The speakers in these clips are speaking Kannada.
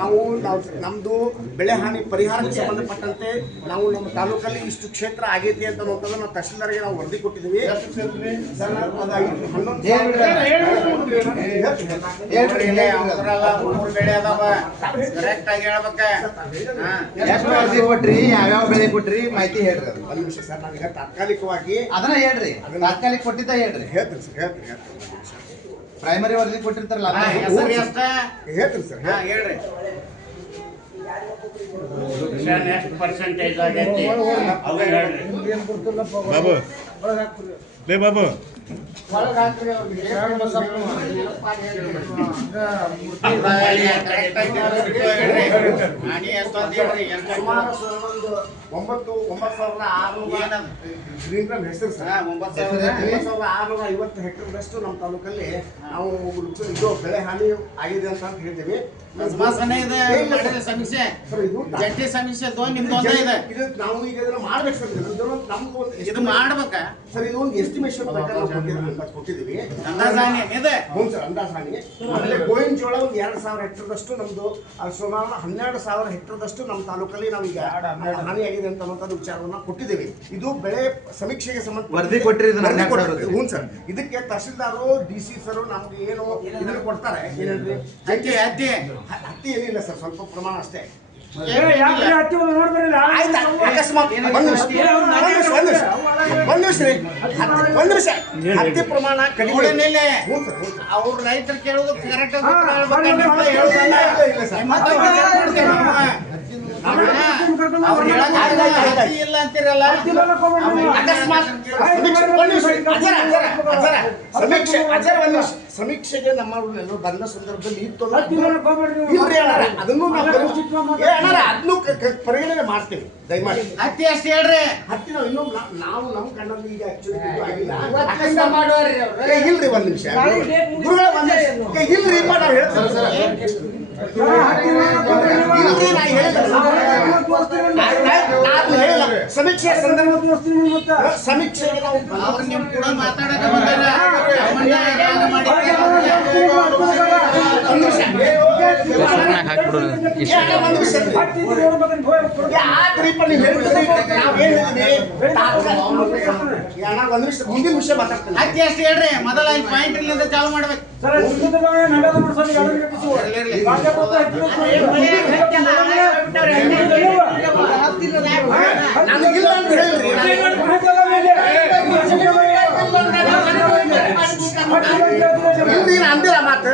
ನಾವು ನಮ್ಮದು ಬೆಳೆ ಹಾನಿ ಪರಿಹಾರಕ್ಕೆ ಸಂಬಂಧಪಟ್ಟಂತೆ ನಾವು ನಮ್ಮ ತಾಲೂಕಲ್ಲಿ ಇಷ್ಟು ಕ್ಷೇತ್ರ ಆಗೈತಿ ಅಂತ ನೋಡ್ತಾರೆ ನಾವು ತಹಶೀಲ್ದಾರ್ಗೆ ನಾವು ವರದಿ ಕೊಟ್ಟಿದ್ದೀವಿ. ಬೆಳೆ ಅದಾವ ಕರೆಕ್ಟ್ ಆಗಿ ಎಷ್ಟು ವರದಿ ಕೊಟ್ರಿ, ಯಾವ್ಯಾವ ಬೆಳೆ ಕೊಟ್ರಿ ಮಾಹಿತಿ ಹೇಳ್ರಿ. ಒಂದು ನಿಮಿಷ ಸರ್, ನಾವೀಗ ತಾತ್ಕಾಲಿಕವಾಗಿ ಅದನ್ನ ಹೇಳ್ರಿ, ತಾತ್ಕಾಲಿಕ ಕೊಟ್ಟಿದ್ದ ಹೇಳ್ರಿ. ಹೇಳ್ತೀನಿ ಸರ್, ಹೇಳ್ತೀನಿ ಪ್ರೈಮರಿ ವರದಿ ಕೊಟ್ಟಿರ್ತಾರಲ್ಲ ಹೇಳ್ತೀನಿ ಸರ್, ಹೇಳ್ರಿ. ಎಷ್ಟು ಪರ್ಸೆಂಟೇಜ್ ಆಗೈತಿ ಬಾಬು ಲೇ ಬಾಬು ಹೆಸರು ಸರ್ 9,650 ಹೆಕ್ಟೇರ್ದಷ್ಟು ನಮ್ಮ ತಾಲೂಕಲ್ಲಿ ನಾವು ಇದು ಬೆಳೆ ಹಾನಿ ಆಗಿದೆ ಅಂತ ಹೇಳ್ತೀವಿ. ಸಮೀಕ್ಷೆ ಜಂಟಿ ಸಮೀಕ್ಷೆ ನಿಮ್ದು ಇದೆ. ಇದು ನಾವು ಈಗ ಇದನ್ನ ಮಾಡ್ಬೇಕು ಸರ್, ನಮ್ದು ಇದು ಮಾಡ್ಬೇಕಾ ಸರ್? ಇದು ಒಂದು ಎಸ್ಟಿಮೇಷನ್ ಕೊಟ್ಟಿದ್ದೀವಿ, ಅಂದಾಜಾನಿ. ಆಮೇಲೆ ಗೋವಿನ ಜೋಳ ಒಂದು 2,000 ಹೆಕ್ಟೇರ್ದಷ್ಟು ನಮ್ದು ಸುಮಾರು 12,000 ಹೆಕ್ಟೇರ್ದಷ್ಟು ನಮ್ಮ ತಾಲೂಕಲ್ಲಿ ನಾವೀಗ ಹಾನಿಯಾಗಿದೆ ಅಂತ ಅನ್ನೋಂಥದ್ದು ವಿಚಾರವನ್ನ ಕೊಟ್ಟಿದ್ದೀವಿ. ಇದು ಬೆಳೆ ಸಮೀಕ್ಷೆಗೆ ಸಂಬಂಧ ವರದಿ ಕೊಟ್ಟಿರಿ. ಹ್ಞೂ ಸರ್, ಇದಕ್ಕೆ ತಹಶೀಲ್ದಾರು DC ಸರ್ ನಮ್ಗೆ ಏನು ಇದನ್ನು ಕೊಡ್ತಾರೆ. ಏನಂದ್ರೆ ಹತ್ತಿ ಏನಿಲ್ಲ ಸರ್, ಸ್ವಲ್ಪ ಪ್ರಮಾಣ ಅಷ್ಟೇ. ಒಂದು ನಿಮಿಷ ಹತ್ತಿ ಪ್ರಮಾಣ ಕಡಿಮೆ. ಅವ್ರ ರೈತರು ಕೇಳೋದು ಕರೆಕ್ಟ್ ಇಲ್ಲ ಅಂತೀರಲ್ಲ. ಸಮೀಕ್ಷೆಗೆ ನಮ್ಮ ಬಂದ ಸಂದರ್ಭದಲ್ಲಿ ಇತ್ತು ಅದನ್ನು ಅದನ್ನು ಪರಿಗಣನೆ ಮಾಡ್ತೀವಿ. ದಯಮಾಡಿ ಹತ್ತಿ ಅಷ್ಟು ಹೇಳ್ರಿ. ಹತ್ತಿ ನಾವು ಇನ್ನೂ ನಾವು ನಮ್ಮ ಕಣ್ಣಲ್ಲಿ ಈಗ ಆಕ್ಚುಲಿ ಆಗಿಲ್ಲ. ಇಲ್ರಿ ಒಂದ್ ನಿಮಿಷ ಇಲ್ರಿ ನಾವು ಹೇಳ್ತೀವಿ ಸಮೀಕ್ಷೆ ಸಂದರ್ಭ ಸಮೀಕ್ಷೆಗೆ ನಾವು ನಿಮ್ ಕೂಡ ಮಾತಾಡಕ ಮುಂದಿನ ವಿಷಯ ಮಾತಾಡ್ತೀನಿ. ಹತ್ತಿ ಅಷ್ಟು ಹೇಳ್ರಿ. ಮೊದಲ ಈ ಪಾಯಿಂಟ್ ಇಲ್ಲಿಂದ ಚಾಲು ಮಾಡ್ಬೇಕು. ನನಗಿಲ್ಲ ಅಂತ ಹೇಳ್ರಿ. ಅಂದಿರ ಮಾತು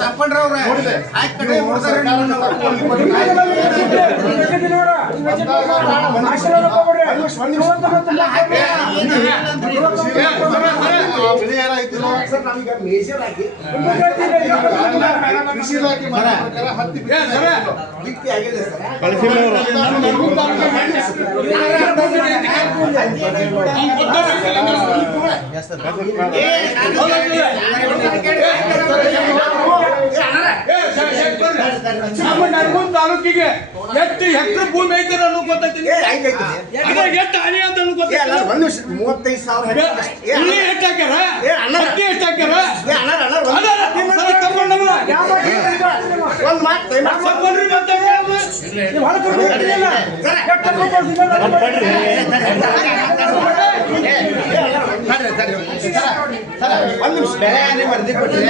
ಸಂಪಣ್ರವ್ರ ನಾವೀಗ ಮೇಜರ್ ಆಗಿ ಕೃಷಿ ಇಲಾಖೆ ಬಿತ್ತಿ ಆಗಿದೆ ಸರ್. ತಾಲೂಕಿಗೆ ಎಷ್ಟು ಹೆಕ್ಟರ್ ಭೂಮಿ ಐತೆ ಅನ್ನೋ ಗೊತ್ತೈತಿ. ಎಷ್ಟು ಹಾನಿ ಅಂತ ಗೊತ್ತಿಲ್ಲ. 35,000 ಎಷ್ಟು ಹಾಕ್ಯಾರ, ಹತ್ತಿ ಎಷ್ಟು ಹಾಕ್ಯಾರ. ಒಂದು ಮಾತು ಬೆಳೆ ಹಾನಿ ವರದಿ ಕೊಟ್ರಿ.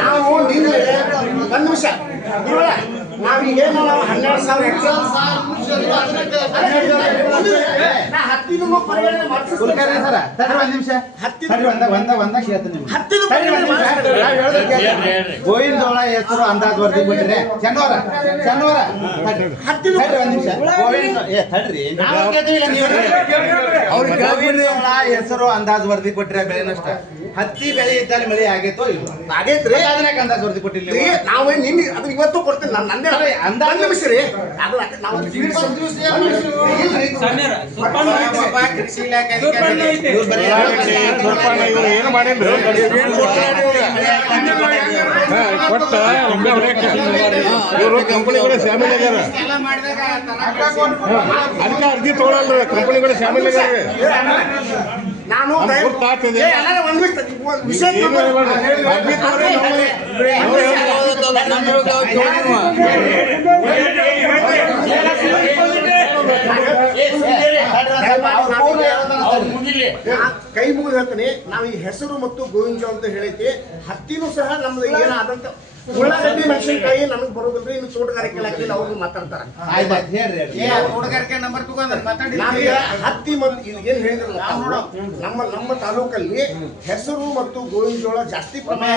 ನಾವು ಒಂದು ನಿಮಿಷ ನಾವೀಗೇನು 12,000 ಹೆಕ್ಟೇರ್ ಹತ್ತಿನೂ ಪರಿಗಣನೆ ಗೋವಿನ ಜೋಳ ಹೆಸರು ಅಂದಾಜು ವರದಿ ಕೊಟ್ಟಿರಿ. ಚನ್ನವರ ಗೋವಿನ ಜೋಳ ಹೆಸರು ಅಂದಾಜು ವರದಿ ಕೊಟ್ಟಿರ. ಬೆಳೆ ನಷ್ಟ ಹತ್ತಿ ಬೆಳೆ ಇದ್ದಲ್ಲಿ ಮಳೆ ಆಗೈತೋ ಇಲ್ಲ ಆಗೈತ್ರಿ. ಅದನ್ನ ಅಂದಾಜು ವರದಿ ಕೊಟ್ಟಿಲ್ಲ. ನಾವೇ ನಿನ್ನೆ ಅದನ್ನ ಇವತ್ತು ಕೊಡ್ತೀನಿ. ನನ್ನ ಒಂದ್ ನಿಮಿಷ ರೀ ಅದು ನಾವು ಫೀಲ್ಡ್ ಪಾಪ ಕೃಷಿ ಇಲಾಖೆ ಸುರ್ಪಣ್ಣ ಅಧಿಕಾರಿ ಐತೆ. ಇವ್ರು ಏನು ಮಾಡಿಲ್ಲ ಕೊಟ್ಟ ಇವರು ಕಂಪನಿಗಳು ಶಾಮಿಲ್ ಆಗ್ಯಾರ ಎಲ್ಲ ಮಾಡಿದಾಗ ಅದಕ್ಕೆ ಅರ್ಜಿ ತೊಗೊಳಲ್ರಿ ಕಂಪನಿಗಳು ಶಾಮಿಲ್ ಆಗ್ಯಾರ ನಾನು ನಮ್ಗ್ ಗೊತ್ತಾಗ್ತದೆ. ಏ, ಎಲ್ಲರೂ ಒಂದ್ ನಿಮಿಷ ವಿಷಯ ಏನು ಹೇಳ್ಬೇಡ್ರಿ. ಅರ್ಜಿ ತೊಗೊಳ್ರಿ ಕೈ ಮುಗಿದು ಹೇಳ್ತೀನಿ ನಾವು ಈ ಹೆಸರು ಮತ್ತು ಗೋವಿಂದ ಜೋಳ ಅಂತ ಹೇಳೈತಿ ಹತ್ತಿನೂ ಸಹ ನಮ್ದು ಏನಾದಂತ ಉಳ್ಳಾಗಡ್ಡಿ ಮೆಣಸಿನಕಾಯಿ ನಮಗ್ ಬರೋದಿಲ್ರಿ ಇನ್ನು ತೋಟಗಾರಿಕೆ ಇಲಾಖೆಯಲ್ಲಿ ಅವ್ರು ಮಾತಾಡ್ತಾರ ಏ ಹುಡುಗರಿಗೆ ನಂಬರ್ ತಗೊಂಡ್ ಮಾತಾಡಿ ನಾವೀಗ ಹತ್ತಿ ಮತ್ತು ಇದು ಏನ್ ಹೇಳಿದ್ರಲ್ಲ ನಮ್ಮ ತಾಲೂಕಲ್ಲಿ ಹೆಸರು ಮತ್ತು ಗೋವಿನ ಜೋಳ ಜಾಸ್ತಿ ಪ್ರಮಾಣ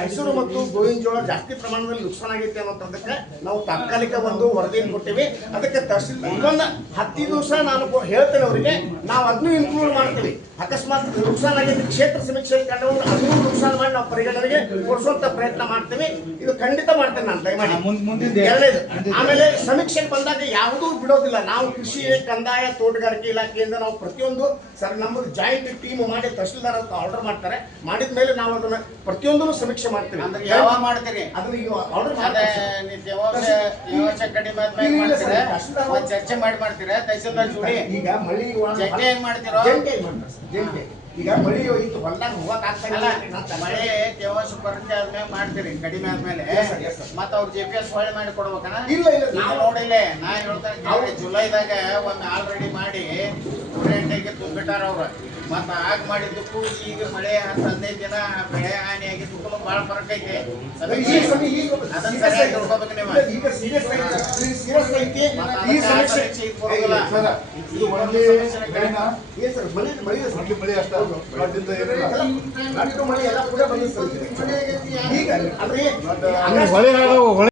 ಹೆಸರು ಮತ್ತು ಗೋವಿನ ಜೋಳ ಜಾಸ್ತಿ ಪ್ರಮಾಣದಲ್ಲಿ ನುಕ್ಸಾನ್ ಆಗೈತೆ ಅನ್ನೋದಕ್ಕೆ ನಾವು ತಾತ್ಕಾಲಿಕ ಒಂದು ವರದಿಯನ್ನು ಕೊಟ್ಟಿವಿ ಅದಕ್ಕೆ ತಹಸೀಲ್ ಇವನ್ನ ಹತ್ತಿ ದಿವಸ ನಾನು ಹೇಳ್ತೇನೆ ಅವರಿಗೆ ನಾವು ಅದನ್ನು ಇನ್ಕ್ಲೂಡ್ ಮಾಡ್ತೀವಿ ಅಕಸ್ಮಾತ್ ನುಕ್ಸಾನ್ ಆಗೈತೆ ಕ್ಷೇತ್ರ ಸಮೀಕ್ಷೆ ಕಂಡವರು ಅದನ್ನು ನುಕ್ಸಾನ್ ಮಾಡಿ ನಾವು ಪರಿಗಣನೆಗೆ ಕೊಡಿಸುವಂತ ಪ್ರಯತ್ನ ಮಾಡ್ತೀವಿ ಇದು ಖಂಡಿತ ಮಾಡ್ತೇನೆ ನಾನು ದಯಮಾಡಿ ಎರಡನೇದು ಆಮೇಲೆ ಸಮೀಕ್ಷೆಗೆ ಬಂದಾಗ ಯಾವುದೂ ಬಿಡೋದಿಲ್ಲ ನಾವು ಕೃಷಿ ಕಂದಾಯ ತೋಟಗಾರಿಕೆ ಇಲಾಖೆಯಿಂದ ನಾವು ಪ್ರತಿಯೊಂದು ಸರ್ ನಮ್ಮದು ಜಾಯಿಂಟ್ ಟೀಮ್ ಮಾಡಿ ತಹಸೀಲ್ದಾರ್ ಅಂತ ಆರ್ಡರ್ ಮಾಡ್ತಾರೆ ಮಾಡಿದ ಮೇಲೆ ನಾವು ಅದನ್ನ ಪ್ರತಿಯೊಂದನ್ನು ಸಮೀಕ್ಷೆ ಮಾಡ್ತೀವಿ ಅಂದ್ರೆ ಯಾವಾಗ ಮಾಡ್ತೀರಿ ಅದನ್ನ ಈಗ ಆರ್ಡರ್ ಅದೇ ಮಾಡ್ತಾರೆ ನೀವು ತೇವಾಂಶ ಕಡಿಮೆ ಆದ್ಮೇಲೆ ಮಾಡ್ತೀರಾ ಒಂದ್ ಚರ್ಚೆ ಮಾಡ್ತೀರಾ ತಹಸೀಲ್ದಾರ್ ಜೋಡಿ ಈಗ ಮಳಿ ಜಂಟಿ ಹೆಂಗ್ ಮಾಡ್ತೀರೋ? ಜಂಟಿ ಹೆಂಗ್ ಮಾಡ್ತಾರೆ ಸರ್? ಜಂಟಿ ಈಗ ಮಳಿ ಇತ್ತು ಹೊಲ್ದಾಗ ಹೋಗಕ್ ಆಗ್ತಾ ಅಲ್ಲ ಇಲ್ಲ ಮಳೆ ತೇವಾಂಶ ಕೊರತೆ ಆದ್ಮೇಲೆ ಮಾಡ್ತೀರಿ ಕಡಿಮೆ ಆದ್ಮೇಲೆ Yes, sir, yes, sir. ಮತ್ತ ಅವ್ರ GPS ಹೊಳೆ ಮಾಡಿ ಕೊಡ್ಬೇಕನ ಇಲ್ಲ, ಇಲ್ಲ, ನಾವು ನಾವು- ನೋಡಿಲ್ಲ ನಾ ಹೇಳ್ತಾನೆ ಜುಲೈದಾಗ ಒಮ್ಮೆ ಆಲ್ರೆಡಿ ಮಾಡಿ ಗೆ ತುಂಬಿಟ್ಟಾರ ಅವ್ರ ಮತ್ತ ಆಗ ಮಾಡಿದ್ದಕ್ಕೂ ಈಗ ಮಳೆ 15 ದಿನ ಬೆಳೆ ಹಾನಿ ಆಗಿದ್ದಕ್ಕೂ ಬಹಳ ಫರಕ್ ಐತೆ ಅದನ್ನ ಸರಿಯಾಗಿ ತಿಳ್ಕೊಬೇಕು ನೀವು ಈಗ ಸೀರಿಯಸ್ ಐತಿ ಮತ್ತೆ ಈ ಅದಕ್ಕೆ ಆ ಸಮೀಕ್ಷೆ ಪರೀಕ್ಷೆ ಇದು ಬರೋದಿಲ್ಲ. ಇದು ಒಂದೇ ಏನ್ ಸರ್ ಮಳಿ ಮಳಿ ಅಷ್ಟ ದೊಡ್ಡದಿಂದ ಏನಿಲ್ಲ ಎಲ್ಲ ಮಳಿ ಎಲ್ಲ ಕೂಡ ಬಂದಿದೆ ಸರ್ ಈಗ ಅಂದ್ರೆ ಹೊಳೆ